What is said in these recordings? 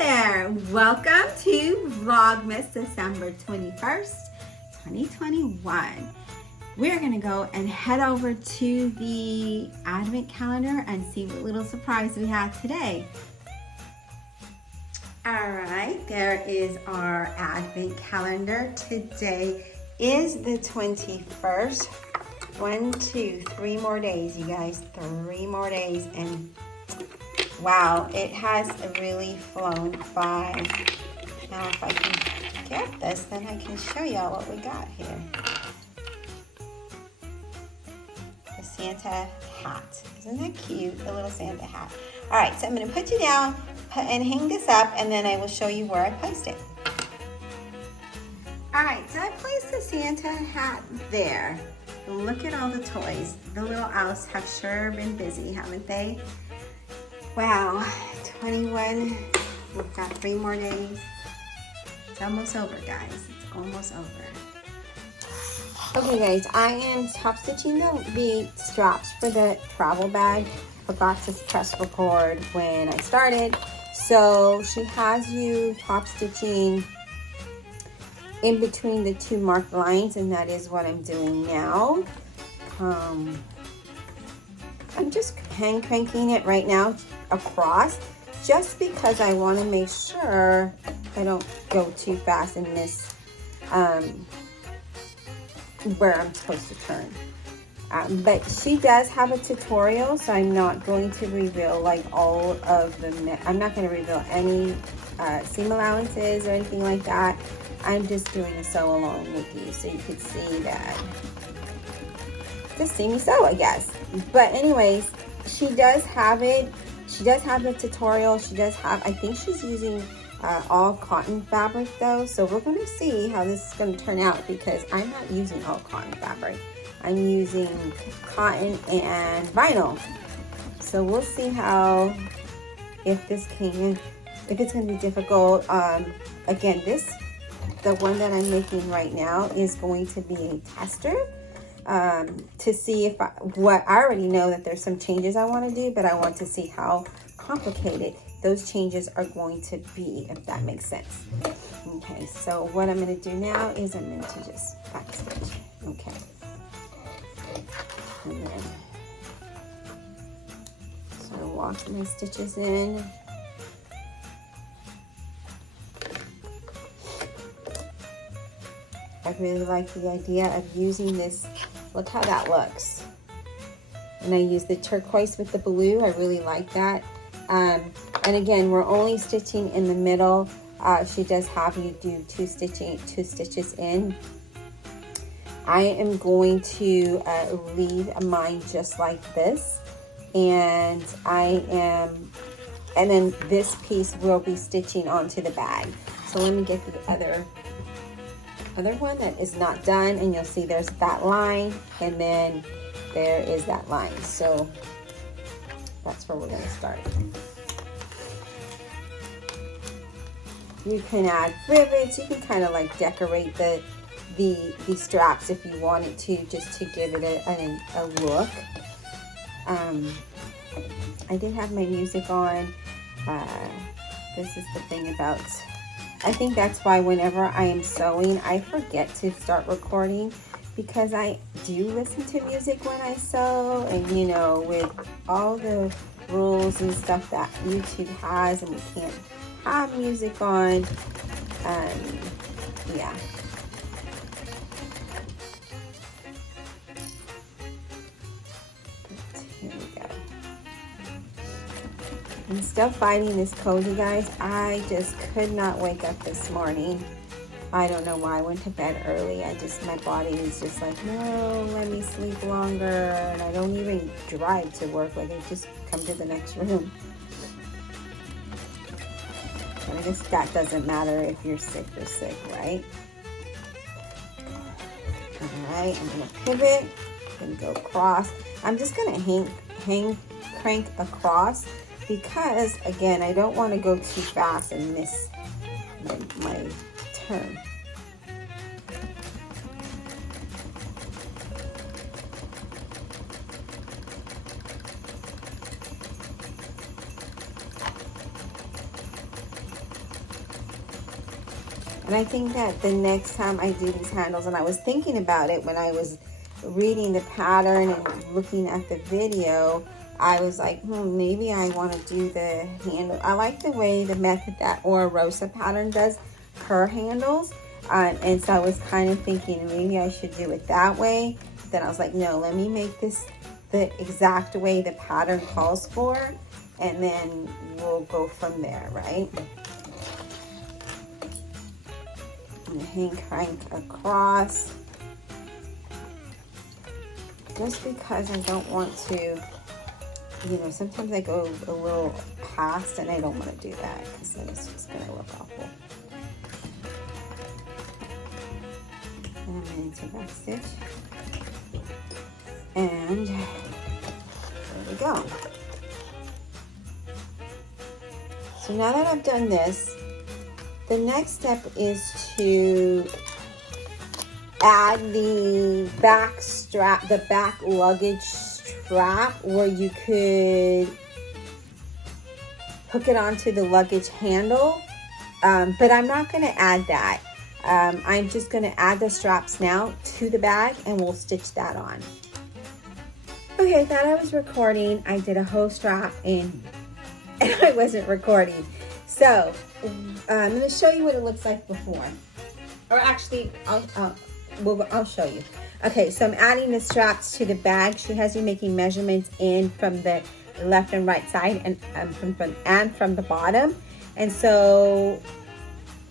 there! Welcome to Vlogmas December 21st, 2021. We're going to go and head over to the Advent calendar and see what little surprise we have today. Alright, there is our Advent calendar. Today is the 21st. 1, 2, 3 more days, you guys. 3 more days, and wow, it has really flown by. Now if I can get this, then I can show y'all what we got here. The Santa hat. Isn't that cute? The little Santa hat. Alright, so I'm going to put you down and hang this up, and then I will show you where I placed it. Alright, so I placed the Santa hat there. Look at all the toys. The little elves have sure been busy, haven't they? Wow, 21, we've got 3 more days. It's almost over, guys. It's almost over. Okay, guys, I am top stitching the straps for the travel bag. Forgot to press record when I started. So she has you top stitching in between the 2 marked lines, and that is what I'm doing now. I'm just hand cranking it right now across, just because I want to make sure I don't go too fast and miss where I'm supposed to turn. But she does have a tutorial, so I'm not going to reveal like all of the, I'm not going to reveal any seam allowances or anything like that. I'm just doing a sew along with you so you could see that. Just see me sew, I guess. But anyways, she does have it. She does have the tutorial. She does have, I think she's using all cotton fabric though. So we're going to see how this is going to turn out, because I'm not using all cotton fabric. I'm using cotton and vinyl. So we'll see how, if it's going to be difficult. Again, the one that I'm making right now is going to be a tester to see if what I already know that there's some changes I want to do, but I want to see how complicated those changes are going to be, if that makes sense. Okay, so what I'm going to do now is I'm going to just backstitch. Okay. And then sort of walk my stitches in. I really like the idea of using this. Look how that looks. And I use the turquoise with the blue. I really like that. And again, we're only stitching in the middle. She does have you do 2 stitches in. I am going to leave mine just like this. And and then this piece will be stitching onto the bag. So let me get the other one that is not done, and you'll see there's that line, and then there is that line. So that's where we're going to start. You can add rivets. You can kind of like decorate the straps if you wanted to, just to give it a look. I did have my music on. This is the thing about, I think that's why whenever I am sewing, I forget to start recording, because I do listen to music when I sew, and you know, with all the rules and stuff that YouTube has, and we can't have music on, yeah. Here we go. I'm still fighting this cold, you guys. I just could not wake up this morning. I don't know why I went to bed early. My body is just like, no, let me sleep longer. And I don't even drive to work. Like, I just come to the next room. But I guess that doesn't matter if you're sick or sick, right? All right, I'm gonna pivot and go across. I'm just gonna hang crank across, because again, I don't want to go too fast and miss my turn. And I think that the next time I do these handles, and I was thinking about it when I was reading the pattern and looking at the video, I was like, maybe I want to do the handle. I like the way the method that Ora Rosa pattern does her handles. And so I was kind of thinking maybe I should do it that way. Then I was like, no, let me make this the exact way the pattern calls for, and then we'll go from there, right? And hang crank across, just because I don't want to, you know, sometimes I go a little past and I don't want to do that because then it's just going to look awful. And I'm into back stitch, and there we go. So now that I've done this, the next step is to add the back strap, the back luggage strap, where you could hook it onto the luggage handle, but I'm not going to add that. I'm just going to add the straps now to the bag, and we'll stitch that on. Okay, I thought I was recording. I did a whole strap and I wasn't recording. So I'm going to show you what it looks like before. Or actually, I'll show you. Okay, so I'm adding the straps to the bag. She has you making measurements in from the left and right side, and from the bottom. And so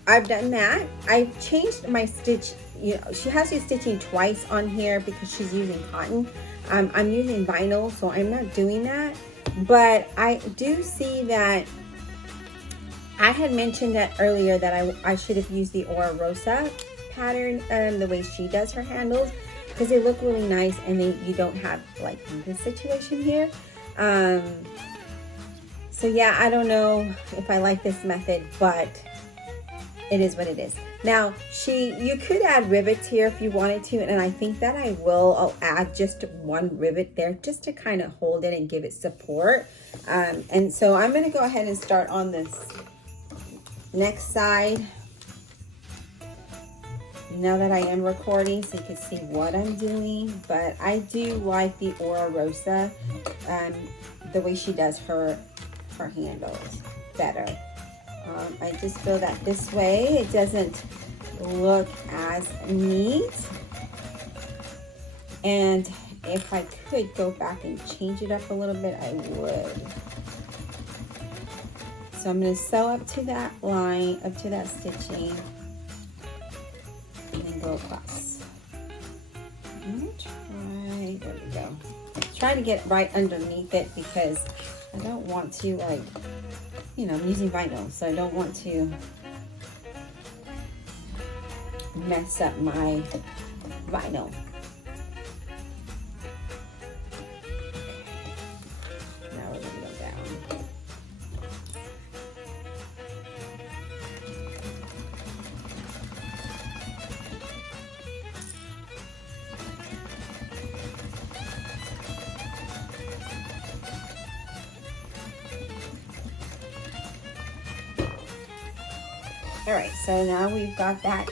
I've done that. I've changed my stitch. You know, she has you stitching twice on here because she's using cotton. I'm using vinyl, so I'm not doing that. But I do see that I had mentioned that earlier that I should have used the Ora Rosa pattern, the way she does her handles, because they look really nice, and you don't have like this situation here. So yeah, I don't know if I like this method, but it is what it is. Now, you could add rivets here if you wanted to, and I think that I will. I'll add just one rivet there just to kind of hold it and give it support. And so I'm going to go ahead and start on this next side. Now that I am recording, so you can see what I'm doing, but I do like the Ora Rosa, the way she does her handles better. I just feel that this way it doesn't look as neat. And if I could go back and change it up a little bit, I would. So I'm going to sew up to that line, up to that stitching, and then go across. I'm going to try, there we go. Try to get right underneath it because I don't want to, like, you know, I'm using vinyl, so I don't want to mess up my vinyl. Now we're going to go down. All right, so now we've got that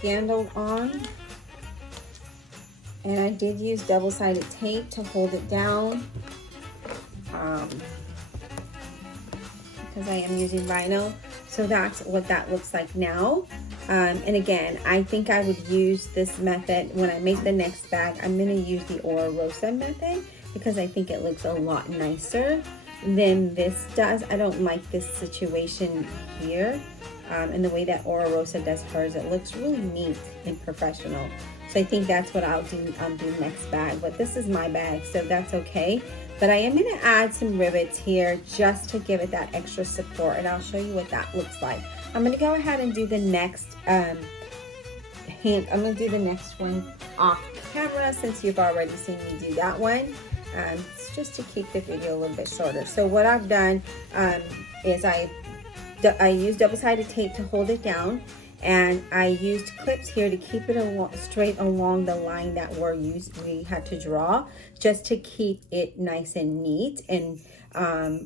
handle on, and I did use double-sided tape to hold it down because I am using vinyl. So that's what that looks like now. And again, I think I would use this method when I make the next bag. I'm going to use the Ora Rosa method because I think it looks a lot nicer than this does. I don't like this situation here. And the way that Ora Rosa does hers, it looks really neat and professional. So I think that's what I'll do next bag. But this is my bag, so that's okay. But I am going to add some rivets here just to give it that extra support, and I'll show you what that looks like. I'm going to go ahead and do the next I'm going to do the next one off camera since you've already seen me do that one. It's just to keep the video a little bit shorter. So what I've done is I used double-sided tape to hold it down, and I used clips here to keep it straight along the line that we had to draw, just to keep it nice and neat. And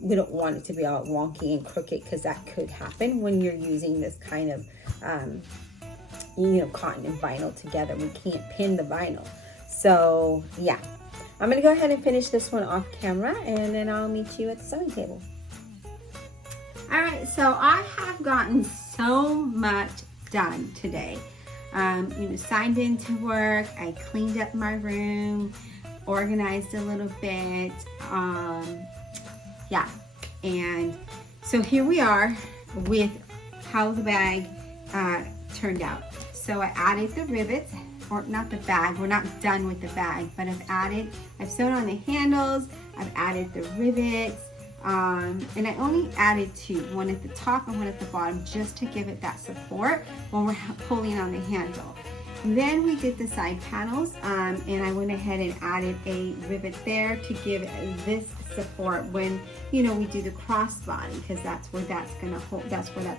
we don't want it to be all wonky and crooked because that could happen when you're using this kind of cotton and vinyl together. We can't pin the vinyl. So yeah, I'm gonna go ahead and finish this one off camera, and then I'll meet you at the sewing table. All right, so I have gotten so much done today. Signed into work, I cleaned up my room, organized a little bit, yeah, and so here we are with how the bag turned out. So I added the rivets, or not the bag, we're not done with the bag, but I've sewn on the handles, I've added the rivets, and I only added two, one at the top and one at the bottom, just to give it that support when we're pulling on the handle. And then we did the side panels, and I went ahead and added a rivet there to give this support when we do the crossbody, because that's where that's gonna hold, that's where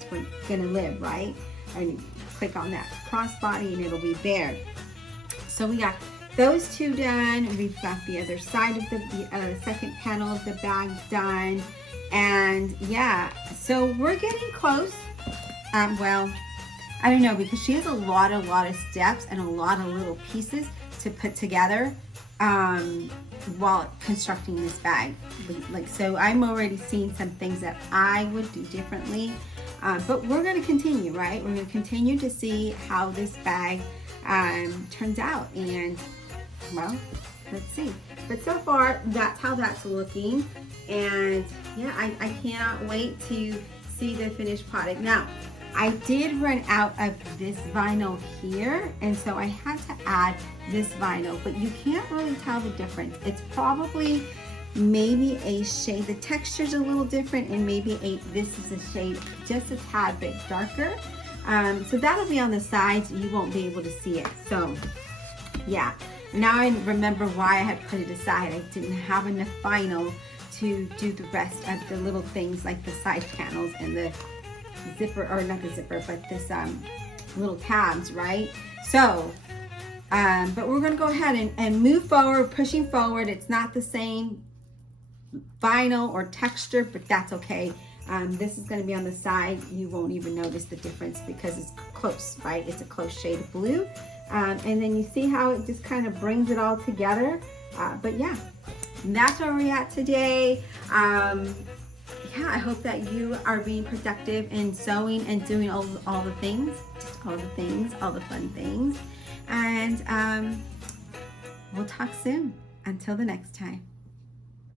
gonna live, right? And you click on that crossbody and it'll be there. So we got those two done. We've got the other side of the second panel of the bag done, and yeah, so we're getting close. Well, I don't know, because she has a lot of steps and a lot of little pieces to put together while constructing this bag. So I'm already seeing some things that I would do differently, but we're going to continue, right? We're going to continue to see how this bag turns out, and well, let's see. But so far, that's how that's looking, and yeah, I cannot wait to see the finished product. Now, I did run out of this vinyl here, and so I had to add this vinyl, but you can't really tell the difference. It's probably maybe a shade, the texture's a little different, and maybe this is a shade just a tad bit darker. So that'll be on the sides, you won't be able to see it. So yeah, now I remember why I had put it aside. I didn't have enough vinyl to do the rest of the little things like the side panels and the zipper, or not the zipper, but this little tabs, right? So but we're going to go ahead and move forward, pushing forward. It's not the same vinyl or texture, but that's okay. This is going to be on the side. You won't even notice the difference because it's close, right? It's a close shade of blue, and then you see how it just kind of brings it all together. But yeah, that's where we're at today. Yeah, I hope that you are being productive in sewing and doing all the things, all the fun things. And we'll talk soon. Until the next time.